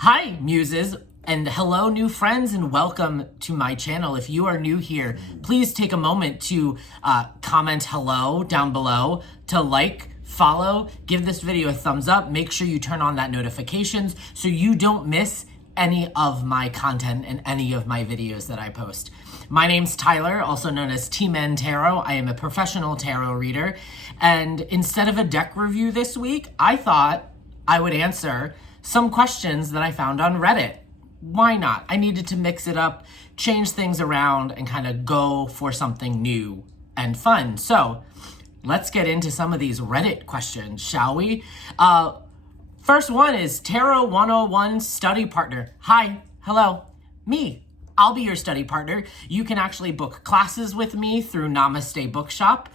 Hi, muses, and hello, new friends, and welcome to my channel. If you are new here, please take a moment to comment hello down below, to like, follow, give this video a thumbs up. Make sure you turn on that notifications so you don't miss any of my content and any of my videos that I post. My name's Tyler, also known as T-Mann Tarot. I am a professional tarot reader, and instead of a deck review this week, I thought I would answer some questions that I found on Reddit. Why not? I needed to mix it up, change things around, and kind of go for something new and fun. So let's get into some of these Reddit questions, shall we? First one is Tarot 101 study partner. Hi, hello, me. I'll be your study partner. You can actually book classes with me through Namaste Bookshop,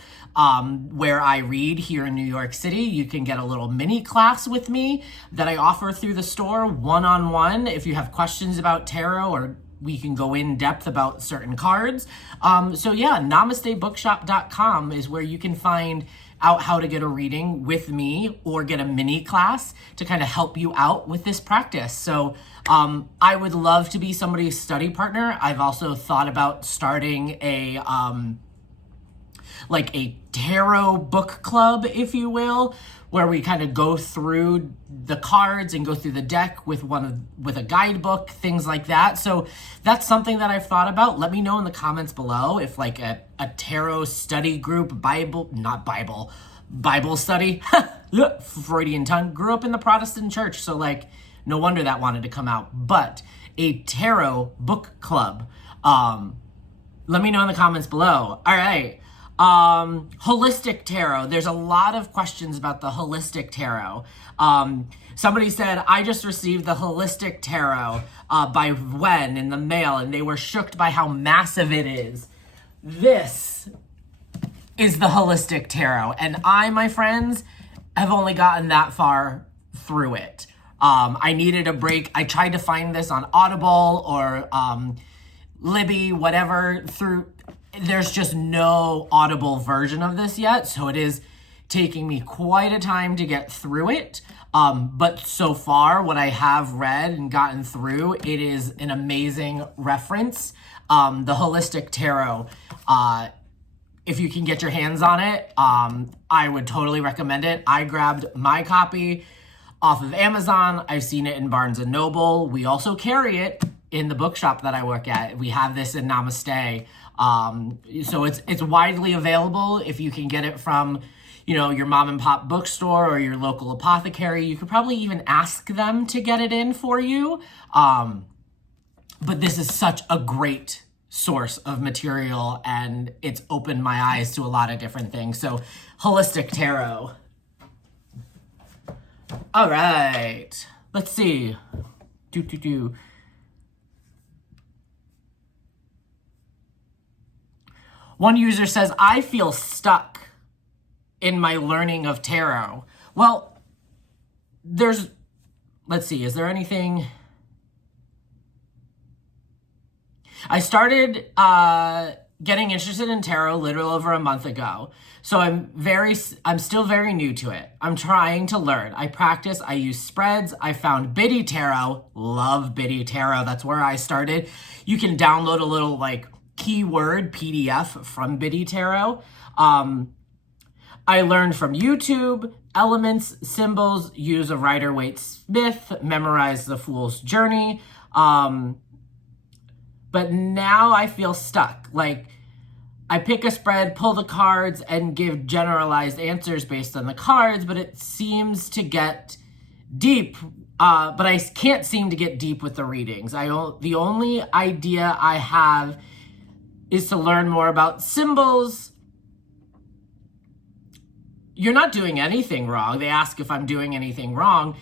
where I read here in New York City. You can get a little mini class with me that I offer through the store, one-on-one, if you have questions about tarot, or we can go in depth about certain cards. So yeah, NamasteBookshop.com is where you can find out how to get a reading with me or get a mini class to kind of help you out with this practice. So I would love to be somebody's study partner. I've also thought about starting a like a tarot book club, if you will, where we kind of go through the cards and go through the deck with a guidebook, things like that. So that's something that I've thought about. Let me know in the comments below if like a tarot study group, Bible study, Freudian tongue, grew up in the Protestant church. So like, no wonder that wanted to come out, but a tarot book club. Let me know in the comments below. All right. Holistic tarot. There's a lot of questions about the holistic tarot. Somebody said, I just received the holistic tarot by Wen in the mail, and they were shocked by how massive it is. This is the holistic tarot, and I, my friends, have only gotten that far through it. I needed a break. I tried to find this on Audible or Libby, whatever, there's just no Audible version of this yet, so it is taking me quite a time to get through it. But so far, what I have read and gotten through, it is an amazing reference. The Holistic Tarot, if you can get your hands on it, I would totally recommend it. I grabbed my copy off of Amazon. I've seen it in Barnes & Noble. We also carry it in the bookshop that I work at. We have this in Namaste. So it's widely available. If you can get it from, your mom and pop bookstore or your local apothecary, you could probably even ask them to get it in for you. But this is such a great source of material, and it's opened my eyes to a lot of different things. So Holistic Tarot. All right, let's see. One user says, I feel stuck in my learning of tarot. Well, let's see, is there anything? I started getting interested in tarot a little over a month ago. So I'm still very new to it. I'm trying to learn. I practice, I use spreads. I found Biddy Tarot, love Biddy Tarot. That's where I started. You can download a little keyword PDF from Biddy Tarot. I learned from YouTube, elements, symbols, use a Rider-Waite-Smith, memorize the Fool's Journey. But now I feel stuck. I pick a spread, pull the cards, and give generalized answers based on the cards, but it seems to get deep. But I can't seem to get deep with the readings. The only idea I have is to learn more about symbols. You're not doing anything wrong. They ask if I'm doing anything wrong,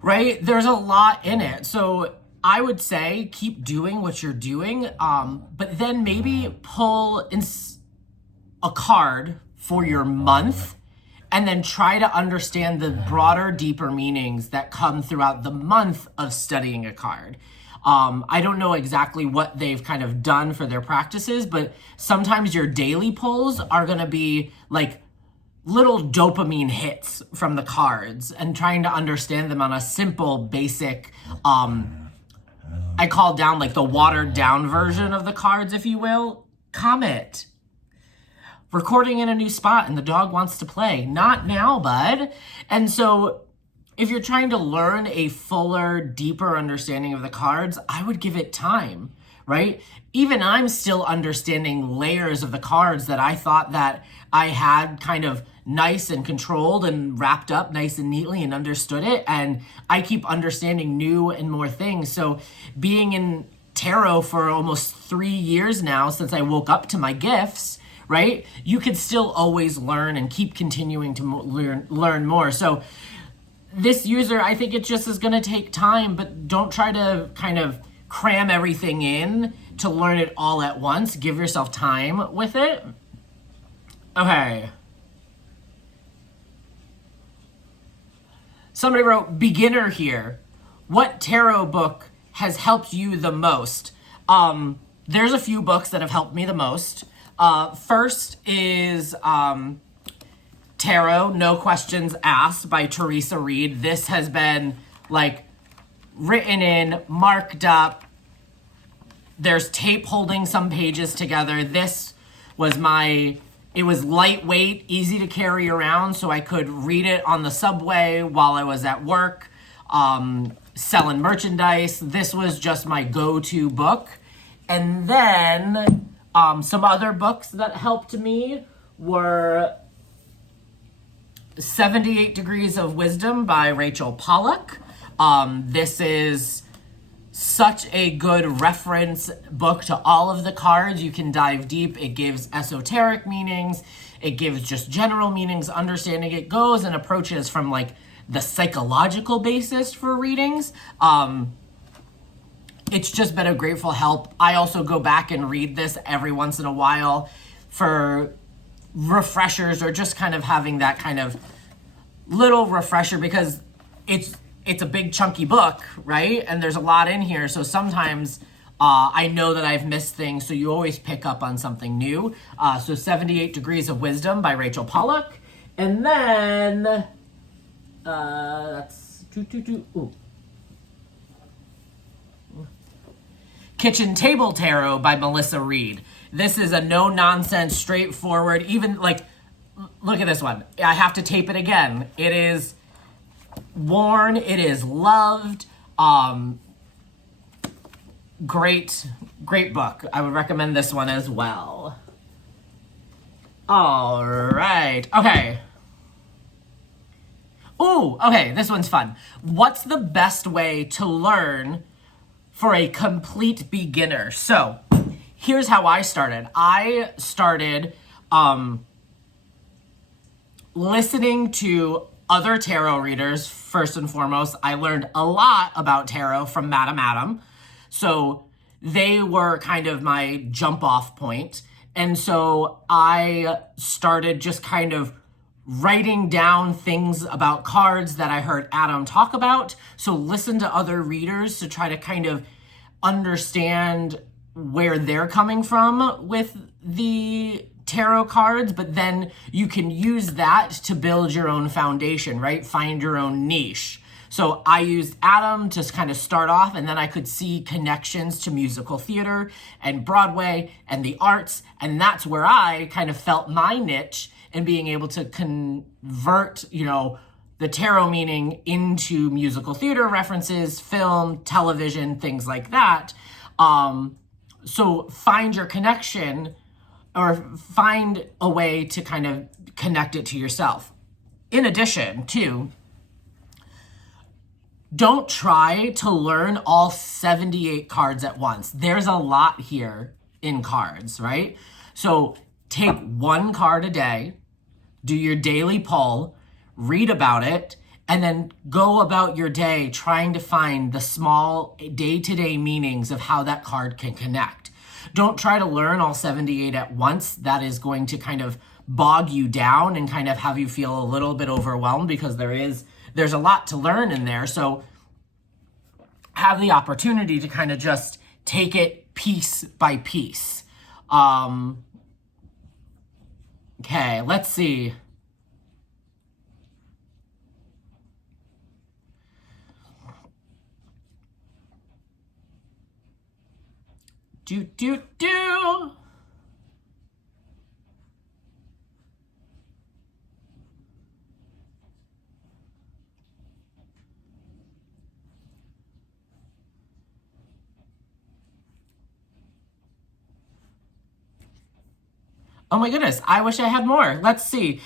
right? There's a lot in it. So I would say keep doing what you're doing, but then maybe pull in a card for your month and then try to understand the broader, deeper meanings that come throughout the month of studying a card. I don't know exactly what they've kind of done for their practices, but sometimes your daily pulls are going to be little dopamine hits from the cards and trying to understand them on a simple, basic, I call down like the watered down version of the cards, if you will. Comet. Recording in a new spot and the dog wants to play. Not now, bud. And so if you're trying to learn a fuller, deeper understanding of the cards, I would give it time, right? Even I'm still understanding layers of the cards that I thought that I had kind of nice and controlled and wrapped up nice and neatly and understood it. And I keep understanding new and more things. So being in tarot for almost 3 years now, since I woke up to my gifts, right? You could still always learn and keep continuing to learn more. So this user, I think it just is going to take time, but don't try to kind of cram everything in to learn it all at once. Give yourself time with it. Okay. Somebody wrote, beginner here. What tarot book has helped you the most? There's a few books that have helped me the most. First is Tarot, No Questions Asked by Teresa Reed. This has been like written in, marked up. There's tape holding some pages together. This was it was lightweight, easy to carry around, so I could read it on the subway while I was at work, selling merchandise. This was just my go-to book. And then some other books that helped me were 78 Degrees of Wisdom by Rachel Pollack. This is such a good reference book to all of the cards. You can dive deep. It gives esoteric meanings. It gives just general meanings, understanding. It goes and approaches from like the psychological basis for readings. It's just been a grateful help. I also go back and read this every once in a while for refreshers or just kind of having that kind of little refresher, because it's a big chunky book, right? And there's a lot in here. So sometimes I know that I've missed things. So you always pick up on something new. So 78 Degrees of Wisdom by Rachel Pollack. And then that's Kitchen Table Tarot by Melissa Reed. This is a no-nonsense, straightforward, even like, look at this one. I have to tape it again. It is worn. It is loved. Great book. I would recommend this one as well. All right. Okay. Ooh, okay. This one's fun. What's the best way to learn for a complete beginner? So here's how I started. I started listening to other tarot readers. First and foremost, I learned a lot about tarot from Madame Adam. So they were kind of my jump off point. And so I started just kind of writing down things about cards that I heard Adam talk about. So listen to other readers to try to kind of understand where they're coming from with the tarot cards, but then you can use that to build your own foundation, right? Find your own niche. So I used Adam to kind of start off, and then I could see connections to musical theater and Broadway and the arts, and that's where I kind of felt my niche in being able to convert, the tarot meaning into musical theater references, film, television, things like that. So find your connection, or find a way to kind of connect it to yourself. In addition to, don't try to learn all 78 cards at once. There's a lot here in cards, right? So take one card a day, do your daily pull, read about it, and then go about your day trying to find the small day-to-day meanings of how that card can connect. Don't try to learn all 78 at once. That is going to kind of bog you down and kind of have you feel a little bit overwhelmed, because there's a lot to learn in there. So have the opportunity to kind of just take it piece by piece. Okay, let's see. Do, do, do. Oh my goodness, I wish I had more. Let's see.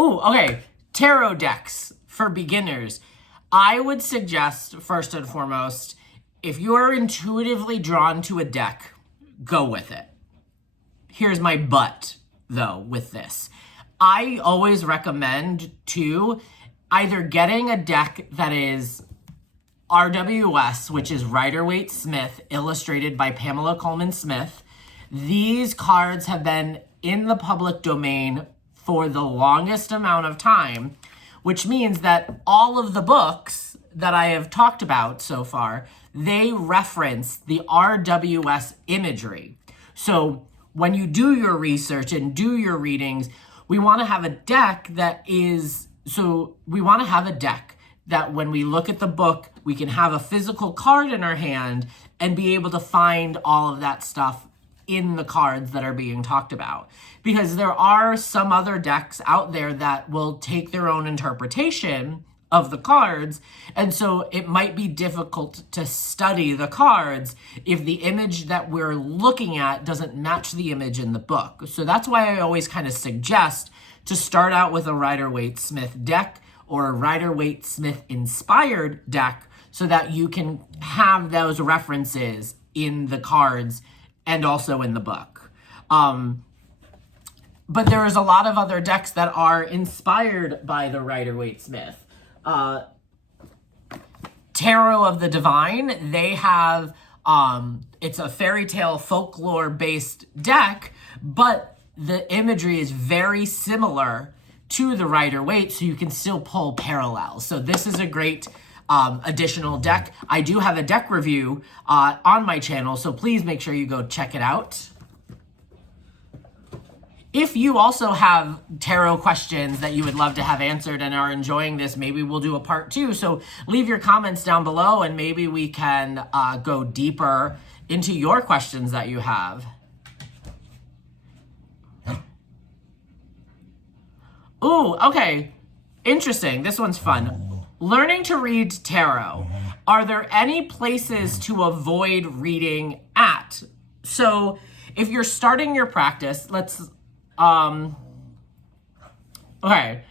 Oh, okay. Tarot decks for beginners. I would suggest, first and foremost, if you are intuitively drawn to a deck, go with it. Here's my but, though, with this. I always recommend, too, either getting a deck that is RWS, which is Rider-Waite Smith, illustrated by Pamela Coleman Smith. These cards have been in the public domain for the longest amount of time, which means that all of the books that I have talked about so far, they reference the RWS imagery. So when you do your research and do your readings, we want to have a deck that when we look at the book, we can have a physical card in our hand and be able to find all of that stuff in the cards that are being talked about. Because there are some other decks out there that will take their own interpretation of the cards, and so it might be difficult to study the cards if the image that we're looking at doesn't match the image in the book. So that's why I always kind of suggest to start out with a Rider-Waite Smith deck or a Rider-Waite Smith inspired deck so that you can have those references in the cards and also in the book. But there is a lot of other decks that are inspired by the Rider-Waite Smith. Tarot of the Divine, they have, it's a fairy tale folklore based deck, but the imagery is very similar to the Rider-Waite, so you can still pull parallels. So this is a great additional deck. I do have a deck review on my channel, so please make sure you go check it out. If you also have tarot questions that you would love to have answered and are enjoying this, maybe we'll do a part 2. So leave your comments down below and maybe we can go deeper into your questions that you have. Ooh, okay. Interesting. This one's fun. Learning to read tarot. Are there any places to avoid reading at? So if you're starting your practice, okay.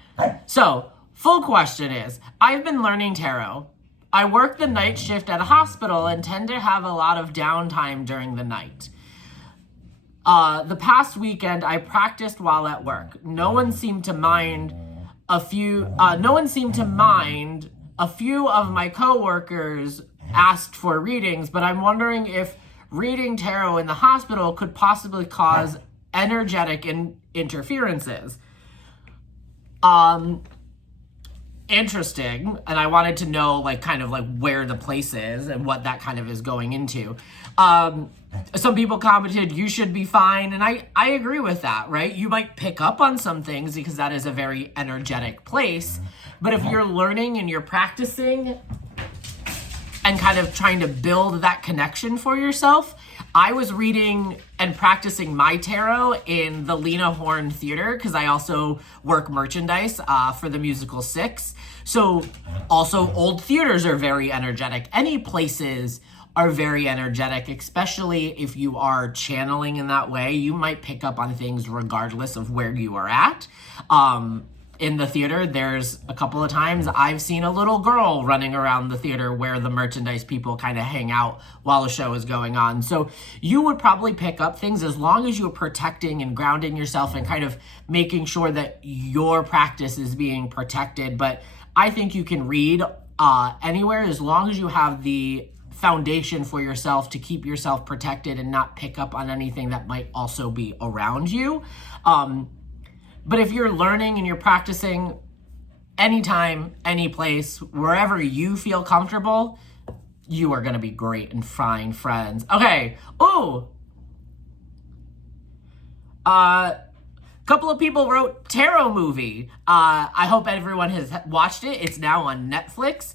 So full question is, I've been learning tarot. I work the night shift at a hospital and tend to have a lot of downtime during the night. The past weekend, I practiced while at work. No one seemed to mind. A few of my coworkers asked for readings, but I'm wondering if reading tarot in the hospital could possibly cause energetic interferences. Interesting. And I wanted to know where the place is and what that kind of is going into. Some people commented, you should be fine. And I agree with that, right? You might pick up on some things because that is a very energetic place. But if you're learning and you're practicing and kind of trying to build that connection for yourself, I was reading and practicing my tarot in the Lena Horne Theater because I also work merchandise for the musical Six. So also old theaters are very energetic. Any places are very energetic, especially if you are channeling in that way. You might pick up on things regardless of where you are at. In the theater, there's a couple of times I've seen a little girl running around the theater where the merchandise people kind of hang out while the show is going on. So you would probably pick up things as long as you're protecting and grounding yourself and kind of making sure that your practice is being protected. But I think you can read anywhere as long as you have the foundation for yourself to keep yourself protected and not pick up on anything that might also be around you. But if you're learning and you're practicing anytime, any place, wherever you feel comfortable, you are going to be great and fine friends. Okay. Ooh. Couple of people wrote tarot movie. I hope everyone has watched it. It's now on Netflix.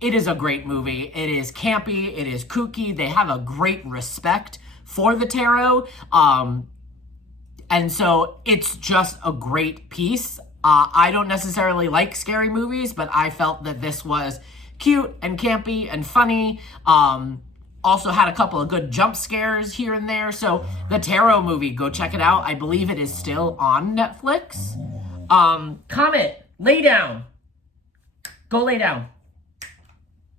It is a great movie. It is campy. It is kooky. They have a great respect for the tarot. And so it's just a great piece. I don't necessarily like scary movies, but I felt that this was cute and campy and funny. Also had a couple of good jump scares here and there. So the tarot movie, go check it out. I believe it is still on Netflix. Comet, lay down. Go lay down.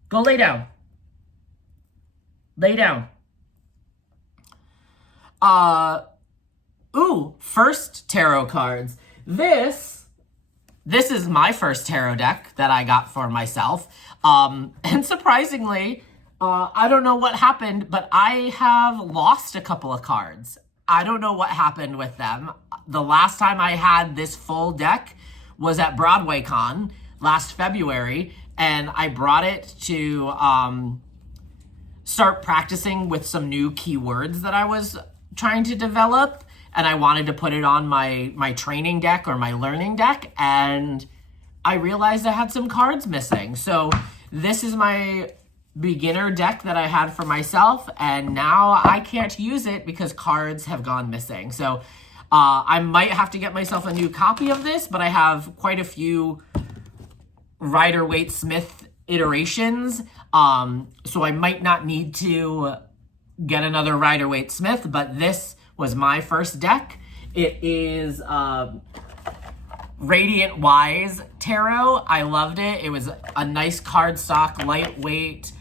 Go lay down. Lay down. Ooh, first tarot cards. This is my first tarot deck that I got for myself. And surprisingly, I don't know what happened, but I have lost a couple of cards. I don't know what happened with them. The last time I had this full deck was at Broadway Con last February, and I brought it to start practicing with some new keywords that I was trying to develop, and I wanted to put it on my training deck or my learning deck, and I realized I had some cards missing. So this is my beginner deck that I had for myself, and now I can't use it because cards have gone missing. So I might have to get myself a new copy of this, but I have quite a few Rider-Waite-Smith iterations, so I might not need to get another Rider-Waite-Smith, but this was my first deck. It is Radiant Wise Tarot. I loved it. It was a nice cardstock, lightweight.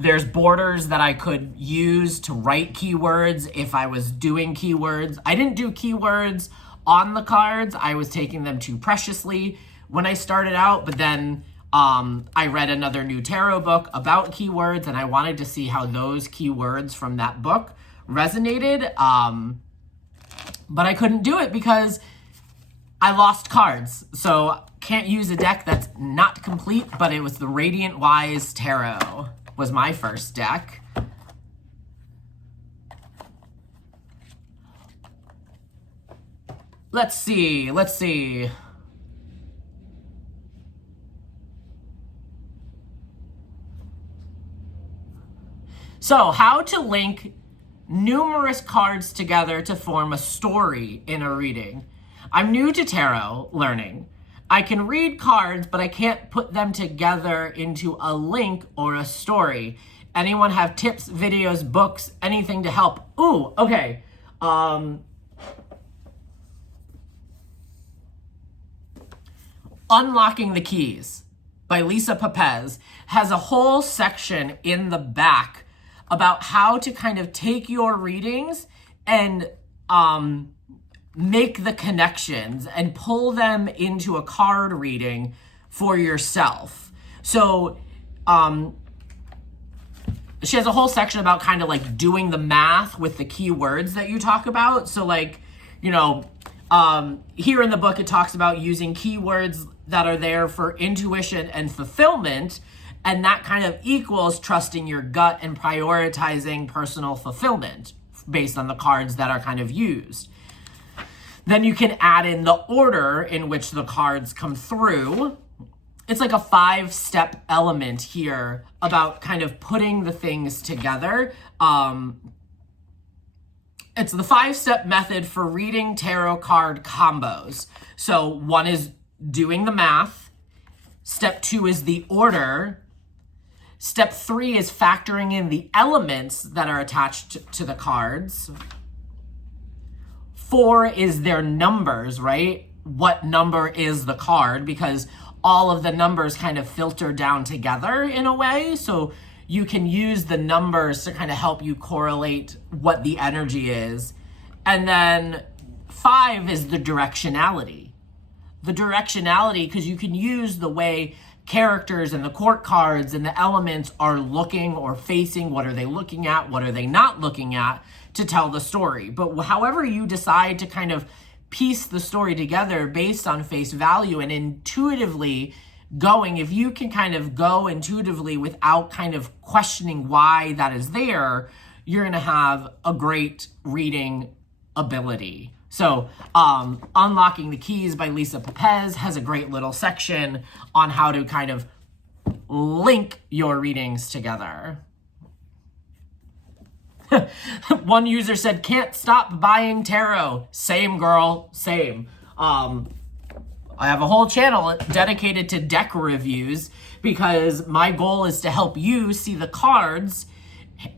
There's borders that I could use to write keywords if I was doing keywords. I didn't do keywords on the cards. I was taking them too preciously when I started out, but then I read another new tarot book about keywords, and I wanted to see how those keywords from that book resonated. But I couldn't do it because I lost cards. So can't use a deck that's not complete, but it was the Radiant Wise Tarot was my first deck. Let's see. So, how to link numerous cards together to form a story in a reading. I'm new to tarot learning. I can read cards, but I can't put them together into a link or a story. Anyone have tips, videos, books, anything to help? Ooh, okay. Unlocking the Keys by Lisa Pepez has a whole section in the back about how to kind of take your readings and make the connections and pull them into a card reading for yourself. So she has a whole section about kind of like doing the math with the keywords that you talk about. So like, you know, here in the book, it talks about using keywords that are there for intuition and fulfillment. And that kind of equals trusting your gut and prioritizing personal fulfillment based on the cards that are kind of used. Then you can add in the order in which the cards come through. It's like a 5-step element here about kind of putting the things together. It's the 5-step method for reading tarot card combos. So 1 is doing the math. Step 2 is the order. Step 3 is factoring in the elements that are attached to the cards. 4 is their numbers, right? What number is the card? Because all of the numbers kind of filter down together in a way. So you can use the numbers to kind of help you correlate what the energy is. And then 5 is the directionality. The directionality, because you can use the way characters and the court cards and the elements are looking or facing. What are they looking at? What are they not looking at to tell the story? But however you decide to kind of piece the story together based on face value and intuitively going, if you can kind of go intuitively without kind of questioning why that is there, you're going to have a great reading ability. So, Unlocking the Keys by Lisa Pepez has a great little section on how to kind of link your readings together. One user said, can't stop buying tarot. Same, girl, same. I have a whole channel dedicated to deck reviews because my goal is to help you see the cards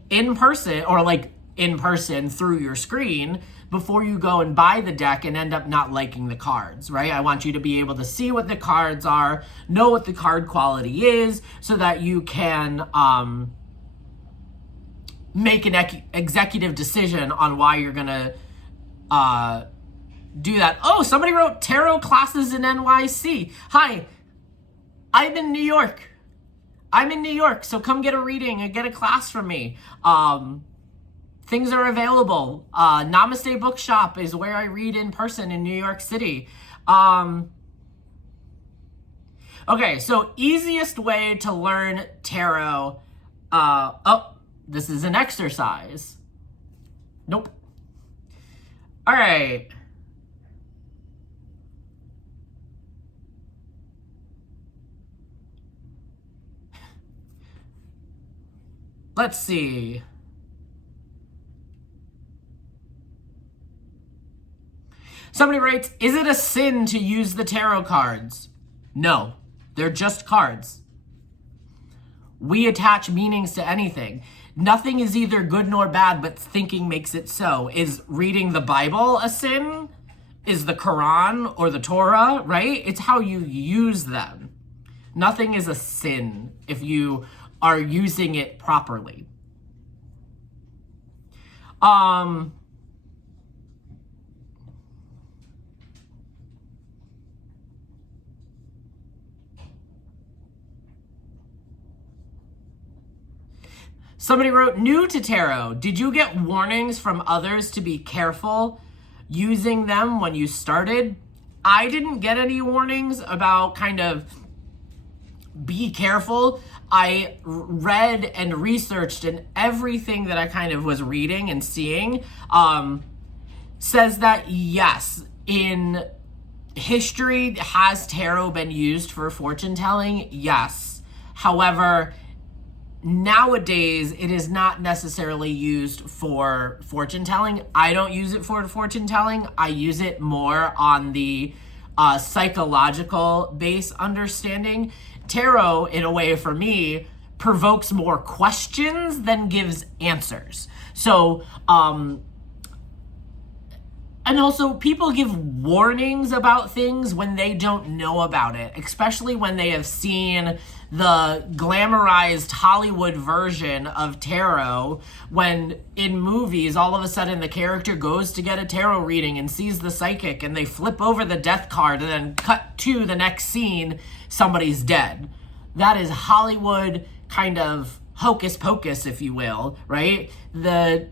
in person, or like in person through your screen, before you go and buy the deck and end up not liking the cards, right? I want you to be able to see what the cards are, know what the card quality is, so that you can make an executive decision on why you're gonna do that. Oh, somebody wrote tarot classes in NYC. Hi, I'm in New York. So come get a reading and get a class from me. Things are available. Namaste Bookshop is where I read in person in New York City. Okay, so easiest way to learn tarot. Oh, this is an exercise. Nope. All right. Let's see. Somebody writes, is it a sin to use the tarot cards? No, they're just cards. We attach meanings to anything. Nothing is either good nor bad, but thinking makes it so. Is reading the Bible a sin? Is the Quran or the Torah, right? It's how you use them. Nothing is a sin if you are using it properly. Somebody wrote, new to tarot. Did you get warnings from others to be careful using them when you started? I didn't get any warnings about kind of be careful. I read and researched, and everything that I kind of was reading and seeing says that yes, in history, has tarot been used for fortune telling? Yes. However, nowadays, it is not necessarily used for fortune telling. I don't use it for fortune telling. I use it more on the psychological base understanding. Tarot, in a way, for me, provokes more questions than gives answers. So, and also, people give warnings about things when they don't know about it, especially when they have seen the glamorized Hollywood version of tarot, when in movies, all of a sudden the character goes to get a tarot reading and sees the psychic, and they flip over the death card and then cut to the next scene, somebody's dead. That is Hollywood kind of hocus pocus, if you will, right? The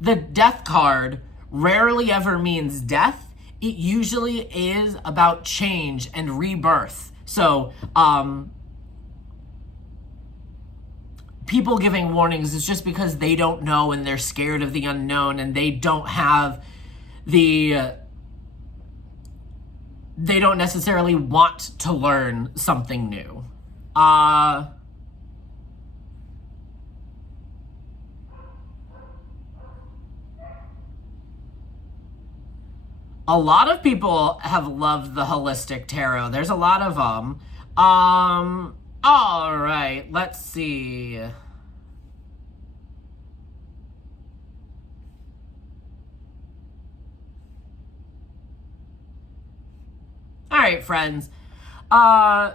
death card rarely ever means death. It usually is about change and rebirth. So, people giving warnings is just because they don't know and they're scared of the unknown, and they don't have they don't necessarily want to learn something new. A lot of people have loved the holistic tarot. There's a lot of them. All right, let's see. All right, friends. I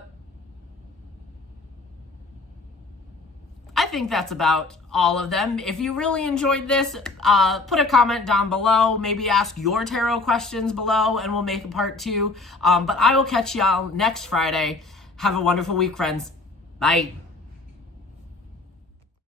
think that's about all of them. If you really enjoyed this, put a comment down below. Maybe ask your tarot questions below, and we'll make a part 2. But I will catch y'all next Friday. Have a wonderful week, friends. Bye.